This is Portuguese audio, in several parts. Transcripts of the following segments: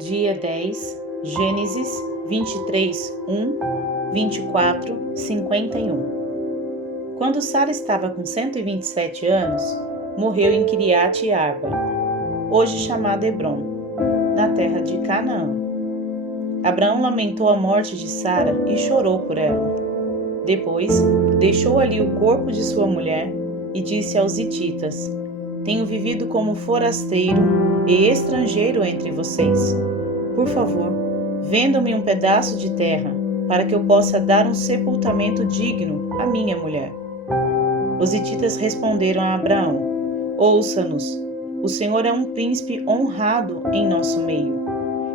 Dia 10, Gênesis 23, 1, 24, 51. Quando Sara estava com 127 anos, morreu em Quiriate Arba, hoje chamada Hebrom, na terra de Canaã. Abraão lamentou a morte de Sara e chorou por ela. Depois, deixou ali o corpo de sua mulher e disse aos hititas: Tenho vivido como forasteiro e estrangeiro entre vocês. Por favor, vendam-me um pedaço de terra, para que eu possa dar um sepultamento digno à minha mulher. Os hititas responderam a Abraão: Ouça-nos, o Senhor é um príncipe honrado em nosso meio.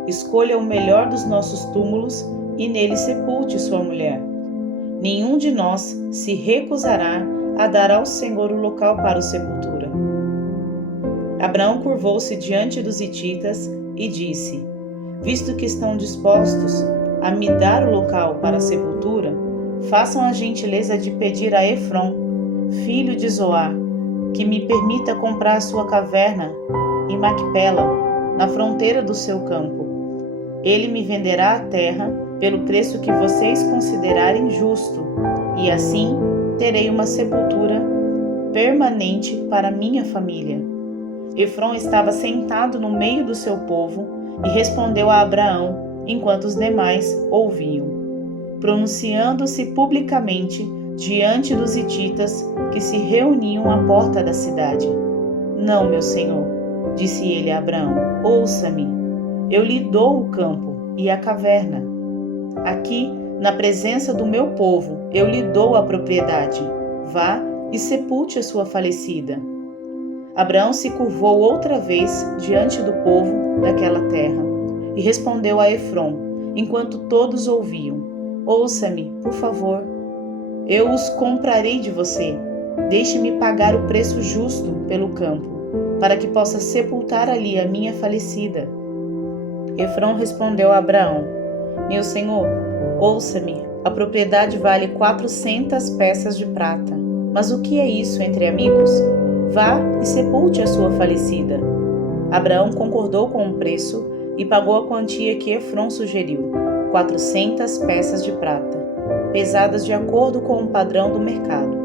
Escolha o melhor dos nossos túmulos e nele sepulte sua mulher. Nenhum de nós se recusará a dar ao Senhor o local para a sepultura. Abraão curvou-se diante dos hititas e disse: Visto que estão dispostos a me dar o local para a sepultura, façam a gentileza de pedir a Efrom, filho de Zoar, que me permita comprar sua caverna em Macpela, na fronteira do seu campo. Ele me venderá a terra pelo preço que vocês considerarem justo, e assim terei uma sepultura permanente para minha família. Efrom estava sentado no meio do seu povo e respondeu a Abraão enquanto os demais ouviam, pronunciando-se publicamente diante dos hititas que se reuniam à porta da cidade. Não, meu senhor, disse ele a Abraão, ouça-me, eu lhe dou o campo e a caverna. Aqui, na presença do meu povo, eu lhe dou a propriedade. Vá e sepulte a sua falecida. Abraão se curvou outra vez diante do povo daquela terra e respondeu a Efrom, enquanto todos ouviam: Ouça-me, por favor. Eu os comprarei de você. Deixe-me pagar o preço justo pelo campo, para que possa sepultar ali a minha falecida. Efrom respondeu a Abraão: Meu senhor, ouça-me, a propriedade vale 400 peças de prata. Mas o que é isso entre amigos? Vá e sepulte a sua falecida. Abraão concordou com o preço e pagou a quantia que Efrom sugeriu, 400 peças de prata, pesadas de acordo com o padrão do mercado.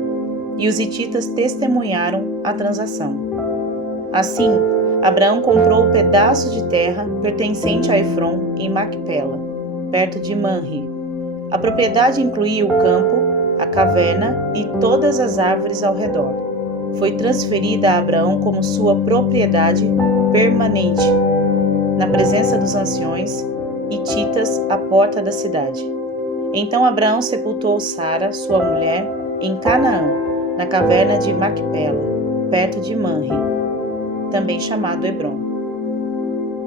E os hititas testemunharam a transação. Assim, Abraão comprou o pedaço de terra pertencente a Efrom em Macpela, perto de Manre. A propriedade incluía o campo, a caverna e todas as árvores ao redor. Foi transferida a Abraão como sua propriedade permanente, na presença dos anciões hititas à porta da cidade. Então Abraão sepultou Sara, sua mulher, em Canaã, na caverna de Macpela, perto de Manre, também chamado Hebrom.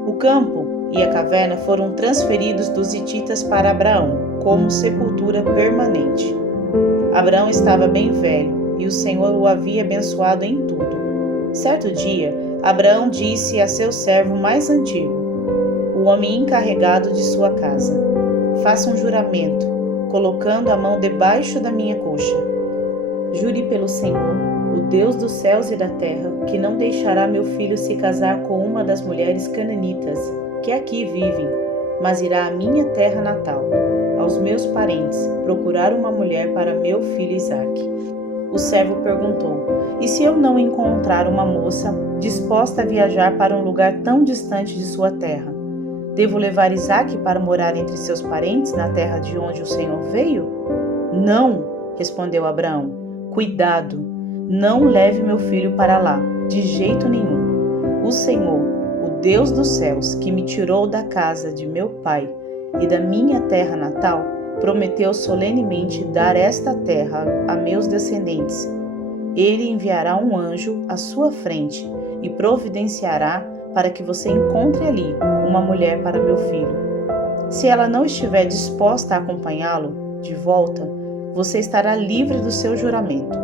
O campo e a caverna foram transferidos dos hititas para Abraão, como sepultura permanente. Abraão estava bem velho, e o Senhor o havia abençoado em tudo. Certo dia, Abraão disse a seu servo mais antigo, o homem encarregado de sua casa: Faça um juramento, colocando a mão debaixo da minha coxa. Jure pelo Senhor, o Deus dos céus e da terra, que não deixará meu filho se casar com uma das mulheres cananitas que aqui vivem, mas irá à minha terra natal, aos meus parentes, procurar uma mulher para meu filho Isaque. O servo perguntou: E se eu não encontrar uma moça disposta a viajar para um lugar tão distante de sua terra? Devo levar Isaque para morar entre seus parentes na terra de onde o Senhor veio? Não, respondeu Abraão. Cuidado, não leve meu filho para lá, de jeito nenhum. O Senhor, o Deus dos céus, que me tirou da casa de meu pai e da minha terra natal, prometeu solenemente dar esta terra a meus descendentes. Ele enviará um anjo à sua frente e providenciará para que você encontre ali uma mulher para meu filho. Se ela não estiver disposta a acompanhá-lo de volta, você estará livre do seu juramento.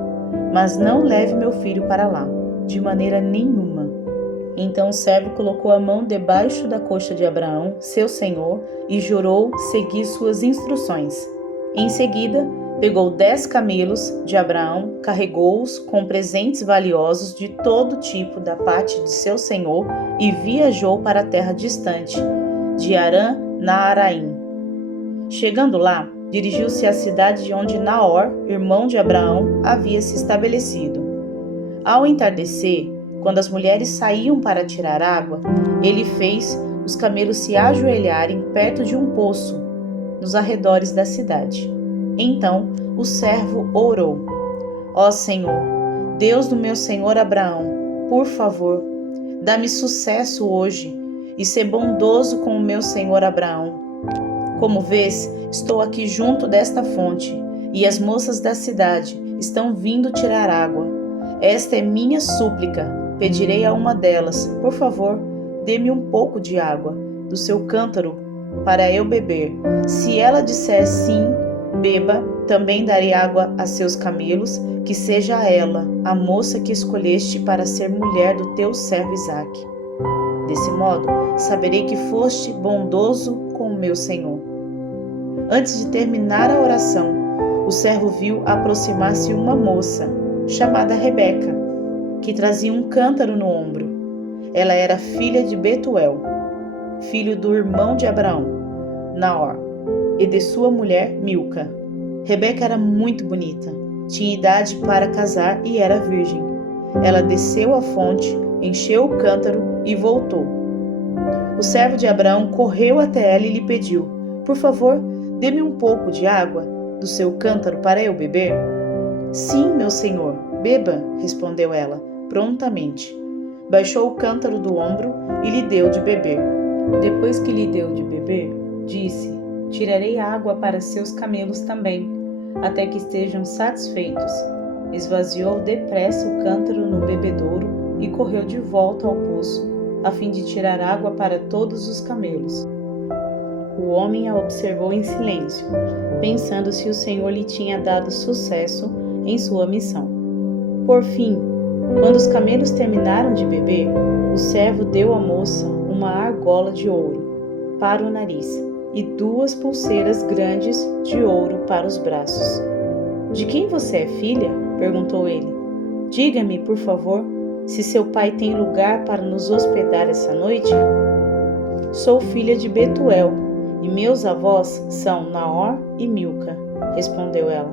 Mas não leve meu filho para lá, de maneira nenhuma. Então o servo colocou a mão debaixo da coxa de Abraão, seu senhor, e jurou seguir suas instruções. Em seguida, pegou 10 camelos de Abraão, carregou-os com presentes valiosos de todo tipo da parte de seu senhor e viajou para a terra distante, de Arã-Naaraim. Chegando lá, dirigiu-se à cidade de onde Naor, irmão de Abraão, havia se estabelecido. Ao entardecer, quando as mulheres saíam para tirar água, ele fez os camelos se ajoelharem perto de um poço, nos arredores da cidade. Então o servo orou: Ó Senhor, Deus do meu senhor Abraão, por favor, dá-me sucesso hoje e sê bondoso com o meu senhor Abraão. Como vês, estou aqui junto desta fonte e as moças da cidade estão vindo tirar água. Esta é minha súplica. Pedirei a uma delas: por favor, dê-me um pouco de água do seu cântaro para eu beber. Se ela disser sim, beba, também darei água a seus camelos, que seja ela, a moça que escolheste para ser mulher do teu servo Isaque. Desse modo, saberei que foste bondoso com o meu senhor. Antes de terminar a oração, o servo viu aproximar-se uma moça, chamada Rebeca, que trazia um cântaro no ombro. Ela era filha de Betuel, filho do irmão de Abraão, Naor, e de sua mulher Milca. Rebeca era muito bonita, tinha idade para casar e era virgem. Ela desceu à fonte, encheu o cântaro e voltou. O servo de Abraão correu até ela e lhe pediu: por favor, dê-me um pouco de água do seu cântaro para eu beber. Sim, meu senhor, beba, respondeu ela, prontamente. Baixou o cântaro do ombro e lhe deu de beber. Depois que lhe deu de beber, disse: tirarei água para seus camelos também, até que estejam satisfeitos. Esvaziou depressa o cântaro no bebedouro e correu de volta ao poço, a fim de tirar água para todos os camelos. O homem a observou em silêncio, pensando se o Senhor lhe tinha dado sucesso em sua missão. Por fim, quando os camelos terminaram de beber, o servo deu à moça uma argola de ouro para o nariz e 2 pulseiras grandes de ouro para os braços. De quem você é filha? Perguntou ele. Diga-me, por favor, se seu pai tem lugar para nos hospedar essa noite? Sou filha de Betuel, e meus avós são Naor e Milca, respondeu ela.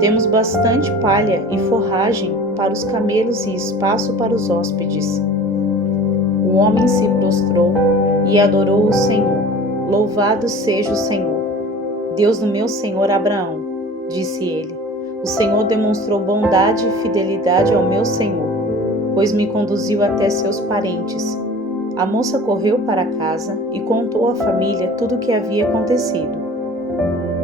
Temos bastante palha e forragem para os camelos e espaço para os hóspedes. O homem se prostrou e adorou o Senhor. Louvado seja o Senhor, Deus do meu senhor Abraão, disse ele. O Senhor demonstrou bondade e fidelidade ao meu senhor, pois me conduziu até seus parentes. A moça correu para casa e contou à família tudo o que havia acontecido.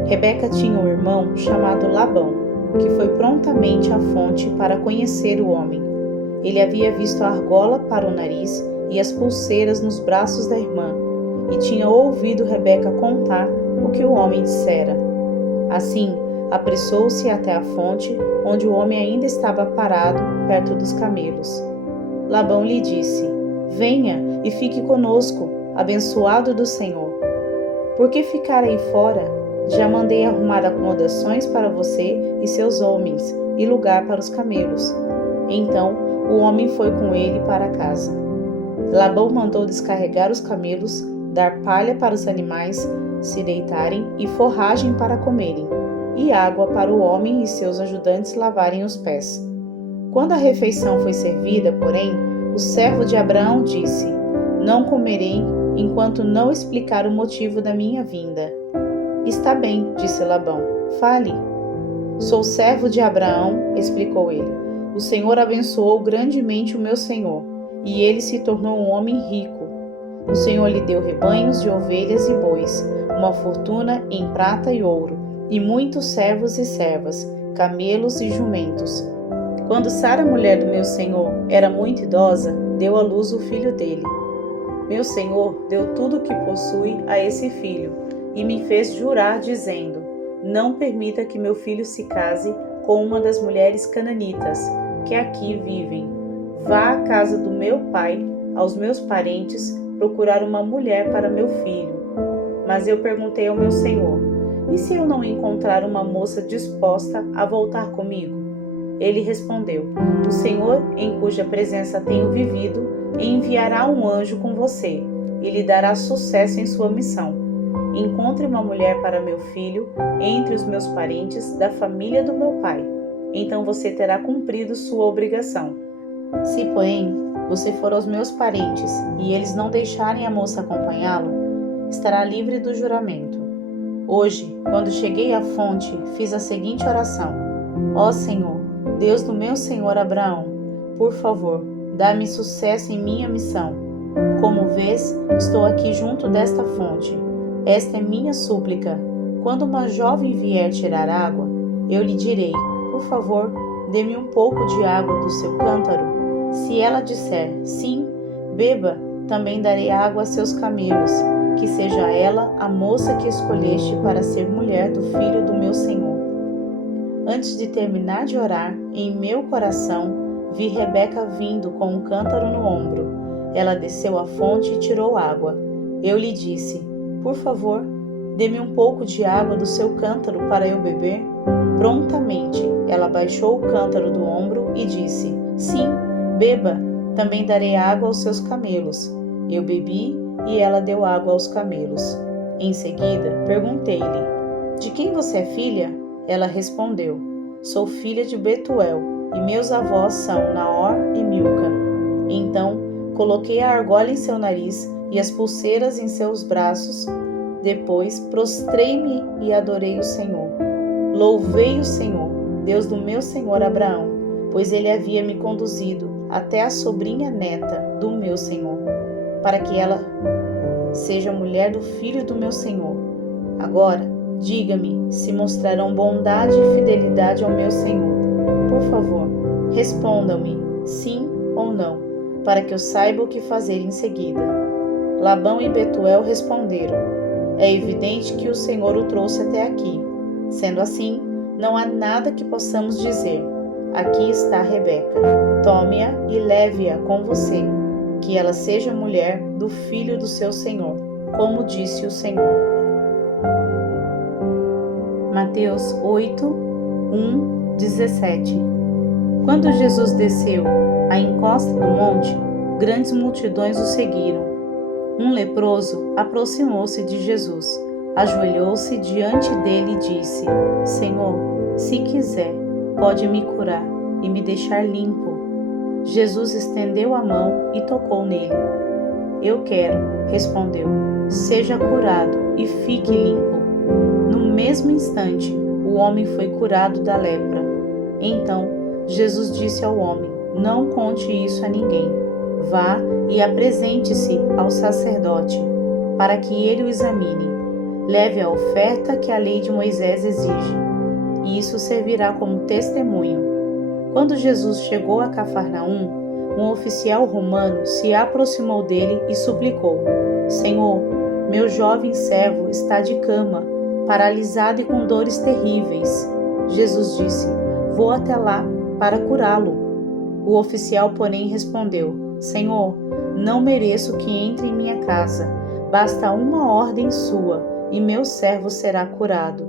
Rebeca tinha um irmão chamado Labão, que foi prontamente à fonte para conhecer o homem. Ele havia visto a argola para o nariz e as pulseiras nos braços da irmã, e tinha ouvido Rebeca contar o que o homem dissera. Assim, apressou-se até a fonte, onde o homem ainda estava parado perto dos camelos. Labão lhe disse: venha e fique conosco, abençoado do Senhor. Por que ficar aí fora? Já mandei arrumar acomodações para você e seus homens, e lugar para os camelos. Então, o homem foi com ele para casa. Labão mandou descarregar os camelos, dar palha para os animais se deitarem e forragem para comerem, e água para o homem e seus ajudantes lavarem os pés. Quando a refeição foi servida, porém, o servo de Abraão disse: não comerei enquanto não explicar o motivo da minha vinda. Está bem, disse Labão, fale. Sou servo de Abraão, explicou ele. O Senhor abençoou grandemente o meu senhor, e ele se tornou um homem rico. O Senhor lhe deu rebanhos de ovelhas e bois, uma fortuna em prata e ouro, e muitos servos e servas, camelos e jumentos. Quando Sara, mulher do meu senhor, era muito idosa, deu à luz o filho dele. Meu senhor deu tudo o que possui a esse filho, e me fez jurar, dizendo: não permita que meu filho se case com uma das mulheres cananitas, que aqui vivem. Vá à casa do meu pai, aos meus parentes, procurar uma mulher para meu filho. Mas eu perguntei ao meu senhor: e se eu não encontrar uma moça disposta a voltar comigo? Ele respondeu: o Senhor, em cuja presença tenho vivido, enviará um anjo com você, e lhe dará sucesso em sua missão. Encontre uma mulher para meu filho entre os meus parentes da família do meu pai. Então você terá cumprido sua obrigação. Se, porém, você for aos meus parentes e eles não deixarem a moça acompanhá-lo, estará livre do juramento. Hoje, quando cheguei à fonte, fiz a seguinte oração: Ó Senhor, Deus do meu senhor Abraão, por favor, dá-me sucesso em minha missão. Como vês, estou aqui junto desta fonte. Esta é minha súplica. Quando uma jovem vier tirar água, eu lhe direi: por favor, dê-me um pouco de água do seu cântaro. Se ela disser sim, beba, também darei água a seus camelos, que seja ela a moça que escolheste para ser mulher do filho do meu senhor. Antes de terminar de orar, em meu coração, vi Rebeca vindo com um cântaro no ombro. Ela desceu à fonte e tirou água. Eu lhe disse: por favor, dê-me um pouco de água do seu cântaro para eu beber. Prontamente, ela baixou o cântaro do ombro e disse: sim, beba, também darei água aos seus camelos. Eu bebi e ela deu água aos camelos. Em seguida, perguntei-lhe: de quem você é filha? Ela respondeu: sou filha de Betuel, e meus avós são Naor e Milca. Então, coloquei a argola em seu nariz e as pulseiras em seus braços. Depois, prostrei-me e adorei o Senhor. Louvei o Senhor, Deus do meu senhor Abraão, pois ele havia me conduzido até a sobrinha neta do meu senhor, para que ela seja mulher do filho do meu senhor. Agora, diga-me se mostrarão bondade e fidelidade ao meu senhor. Por favor, respondam-me sim ou não, para que eu saiba o que fazer em seguida. Labão e Betuel responderam: é evidente que o Senhor o trouxe até aqui. Sendo assim, não há nada que possamos dizer. Aqui está Rebeca. Tome-a e leve-a com você, que ela seja mulher do filho do seu senhor, como disse o Senhor. Mateus 8, 17. Quando Jesus desceu à encosta do monte, grandes multidões o seguiram. Um leproso aproximou-se de Jesus, ajoelhou-se diante dele e disse: Senhor, se quiser, pode me curar e me deixar limpo. Jesus estendeu a mão e tocou nele. Eu quero, respondeu, seja curado e fique limpo. No mesmo instante, o homem foi curado da lepra. Então, Jesus disse ao homem: não conte isso a ninguém. Vá e apresente-se ao sacerdote, para que ele o examine. Leve a oferta que a lei de Moisés exige, e isso servirá como testemunho. Quando Jesus chegou a Cafarnaum, um oficial romano se aproximou dele e suplicou: Senhor, meu jovem servo está de cama, paralisado e com dores terríveis. Jesus disse: vou até lá para curá-lo. O oficial, porém, respondeu: Senhor, não mereço que entre em minha casa. Basta uma ordem sua, e meu servo será curado.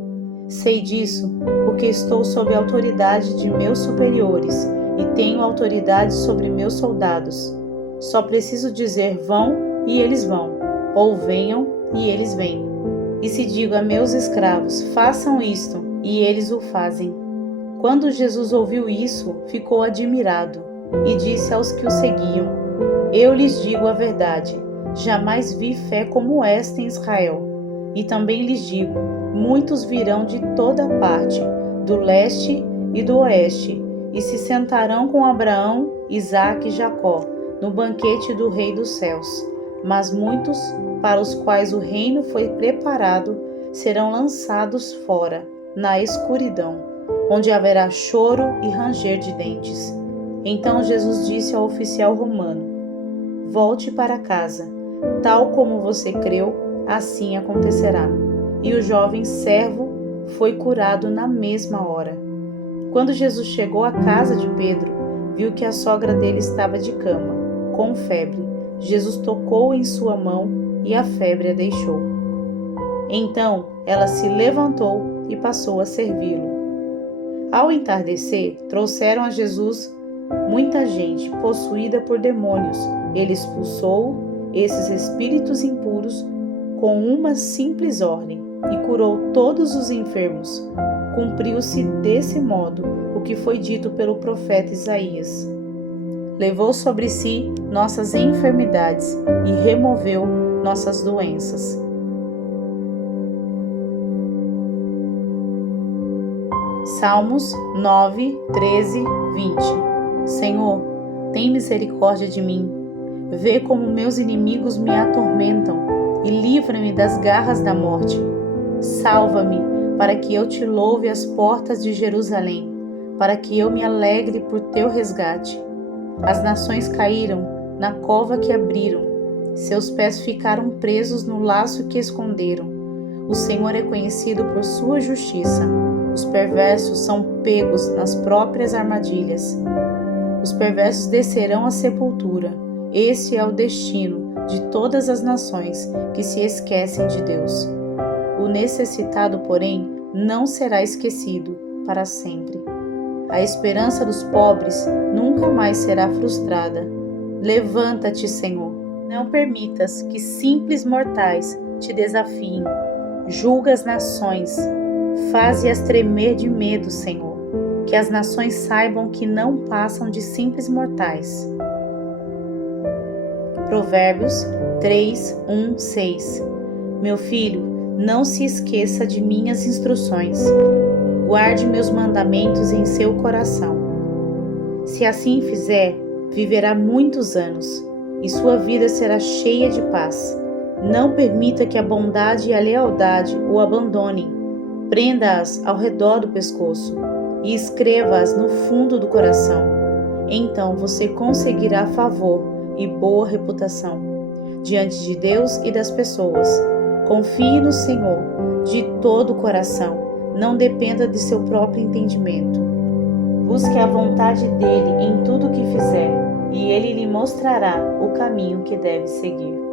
Sei disso, porque estou sob a autoridade de meus superiores e tenho autoridade sobre meus soldados. Só preciso dizer vão e eles vão, ou venham e eles vêm. E se digo a meus escravos, façam isto, e eles o fazem. Quando Jesus ouviu isso, ficou admirado e disse aos que o seguiam: Eu lhes digo a verdade, jamais vi fé como esta em Israel. E também lhes digo, muitos virão de toda parte, do leste e do oeste, e se sentarão com Abraão, Isaque e Jacó, no banquete do Rei dos céus. Mas muitos, para os quais o reino foi preparado, serão lançados fora, na escuridão, onde haverá choro e ranger de dentes. Então Jesus disse ao oficial romano: Volte para casa, tal como você creu, assim acontecerá. E o jovem servo foi curado na mesma hora. Quando Jesus chegou à casa de Pedro, viu que a sogra dele estava de cama, com febre. Jesus tocou em sua mão e a febre a deixou. Então ela se levantou e passou a servi-lo. Ao entardecer, trouxeram a Jesus muita gente possuída por demônios. Ele expulsou esses espíritos impuros com uma simples ordem e curou todos os enfermos. Cumpriu-se desse modo o que foi dito pelo profeta Isaías. Levou sobre si nossas enfermidades e removeu nossas doenças. Salmos 9, 13, 20. Senhor, tem misericórdia de mim. Vê como meus inimigos me atormentam e livra-me das garras da morte. Salva-me, para que eu te louve às portas de Jerusalém, para que eu me alegre por teu resgate. As nações caíram na cova que abriram, seus pés ficaram presos no laço que esconderam. O Senhor é conhecido por sua justiça. Os perversos são pegos nas próprias armadilhas. Os perversos descerão à sepultura. Esse é o destino de todas as nações que se esquecem de Deus. O necessitado, porém, não será esquecido para sempre. A esperança dos pobres nunca mais será frustrada. Levanta-te, Senhor. Não permitas que simples mortais te desafiem. Julga as nações. Faze-as tremer de medo, Senhor. Que as nações saibam que não passam de simples mortais. Provérbios 3, 1, 6. Meu filho, não se esqueça de minhas instruções. Guarde meus mandamentos em seu coração. Se assim fizer, viverá muitos anos, e sua vida será cheia de paz. Não permita que a bondade e a lealdade o abandonem. Prenda-as ao redor do pescoço e escreva-as no fundo do coração. Então você conseguirá favor e boa reputação diante de Deus e das pessoas. Confie no Senhor de todo o coração. Não dependa de seu próprio entendimento. Busque a vontade dele em tudo o que fizer, e ele lhe mostrará o caminho que deve seguir.